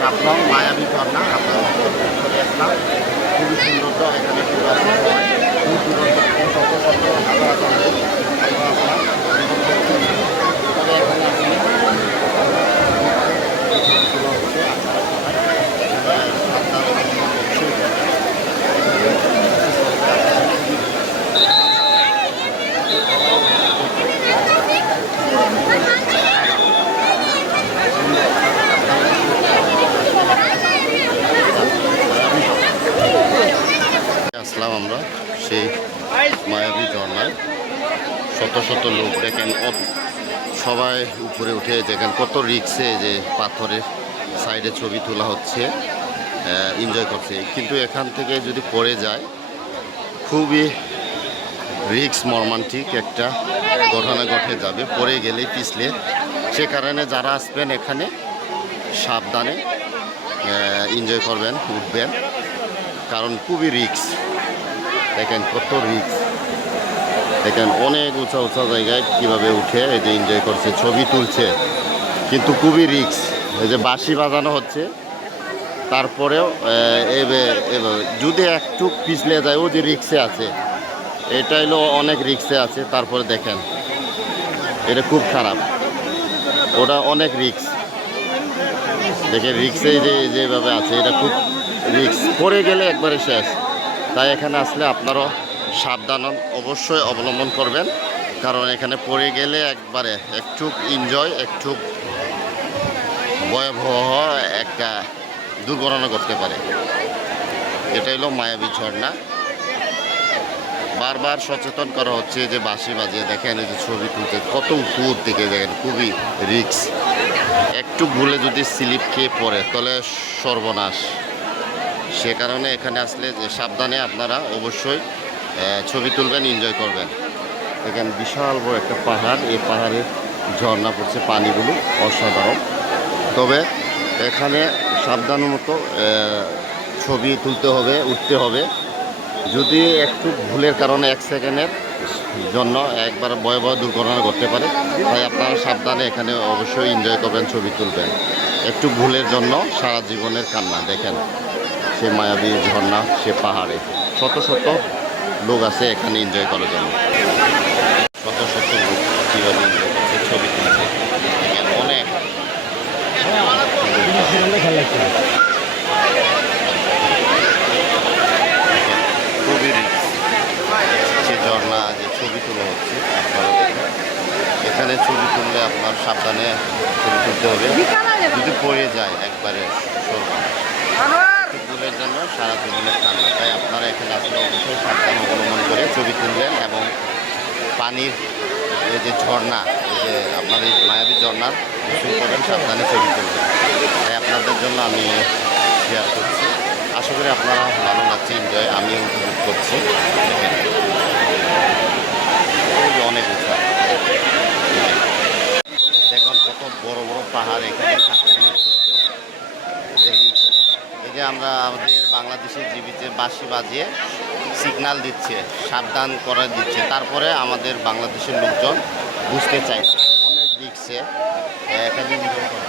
কাপলং মায়াবী ঝর্ণা আপনারা দেখলাম খুবই সুন্দর। এখানে দূর দূরান্ত থেকে শত শত হাজার হাজার লোক তবে এখানে আসলে হচ্ছে আপনারা সবাই সাবধান অবশ্যই আসলাম আমরা সেই মায়াবী ঝর্ণায়। শত শত লোক দেখেন, সবাই উপরে উঠে দেখেন কত রিক্সে যে পাথরের সাইডে ছবি তোলা হচ্ছে, এনজয় করছে। কিন্তু এখান থেকে যদি পড়ে যায় খুবই রিক্স, মর্মান্তিক একটা ঘটনা ঘটে যাবে পড়ে গেলে পিছলে। সে কারণে যারা আসবেন এখানে সাবধানে এনজয় করবেন, উঠবেন, কারণ খুবই রিক্স। দেখেন কত রিক্স, দেখেন অনেক উঁচা উঁচা জায়গায় কিভাবে উঠে এই যে এনজয় করছে, ছবি তুলছে, কিন্তু খুবই রিক্স। এই যে বাঁশি বাজানো হচ্ছে, তারপরেও যদি একটু পিছলে যায় ও যে রিক্সে আছে, এটা হলো অনেক রিক্সে আছে। তারপরে দেখেন এটা খুব খারাপ, ওটা অনেক রিক্স। দেখেন রিক্সে যেভাবে আছে, এটা খুব রিক্স, পড়ে গেলে একবারে শেষ। তাই এখানে আসলে আপনারাও সাবধান অবশ্যই অবলম্বন করবেন, কারণ এখানে পড়ে গেলে একবারে একটু এনজয়, একটু ভয়াবহ একটা দুর্ঘটনা ঘটতে পারে। এটা হলো মায়াবী ঝর্ণা। বারবার সচেতন করা হচ্ছে যে বাঁশি বাজিয়ে দেখেন এই যে ছবি তুলতে, কত উপর থেকে দেখেন, খুবই রিক্স। একটু ভুলে যদি স্লিপ খেয়ে পড়ে তাহলে সর্বনাশ। সে কারণে এখানে আসলে যে সাবধানে আপনারা অবশ্যই ছবি তুলবেন, এনজয় করবেন। দেখেন বিশাল বড় একটা পাহাড়, এই পাহাড়ে ঝর্ণা পড়ছে, পানিগুলো অসাধারণ। তবে এখানে সাবধান মতো ছবি তুলতে হবে, উঠতে হবে। যদি একটু ভুলের কারণে 1 সেকেন্ডের জন্য একবার ভয়াবহ দুর্ঘটনা ঘটতে পারে, তাই আপনারা সাবধানে এখানে অবশ্যই এনজয় করবেন, ছবি তুলবেন। একটু ভুলের জন্য সারা জীবনের কান্না। দেখেন সে মায়াবী ঝর্ণা, সে পাহাড়ে শত শত লোক আছে এখানে এনজয় করার জন্য। শত শত লোক কীভাবে এনজয় করছে, ছবি তুলছে, দেখেন অনেক খুবই রিক্স। সে ঝর্ণা যে ছবি তোলা হচ্ছে আপনারা দেখেন, এখানে ছবি তুললে আপনার সাবধানে ছবি তুলতে হবে। যদি পড়ে যায় একবারে ভুলের জন্য সারা জীবনের কান্না। তাই আপনারা এখানে আসলে অবশ্যই সাবধান অবলম্বন করে ছবি তুলবেন, এবং পানির এই যে ঝর্ণা, এই যে আপনার এই মায়াবী ঝর্ণার গোসল করবেন, সাবধানে ছবি তুলবেন। তাই আপনাদের জন্য আমি শেয়ার করছি। আশা করি আপনারা ভালো লাগছে, এনজয় আমিও উপভোগ করছি। দেখেন অনেক উঁচা, দেখুন কত বড় বড় পাহাড় এখানে থাকতে হবে। এই যে আমরা আমাদের বাংলাদেশের জীবিতে বাঁশি বাজিয়ে সিগন্যাল দিচ্ছে, সাবধান করে দিচ্ছে, তারপরে আমাদের বাংলাদেশের লোকজন বুঝতে চায় অনেক রিক্সে এখানে এনজয় করে।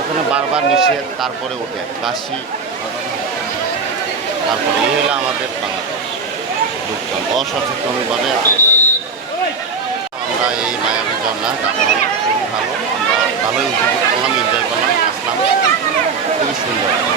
ওখানে বারবার নিষেধ, তারপরে ওঠে বাঁশি, তারপরে এই হলো আমাদের বাংলাদেশ লোকজন অসচেতনভাবে আমরা এই মায়াবী ঝর্ণা খুবই ভালো, আমরা ভালোই উপভোগ করলাম, এনজয় করলাম, আসলাম, খুবই সুন্দর।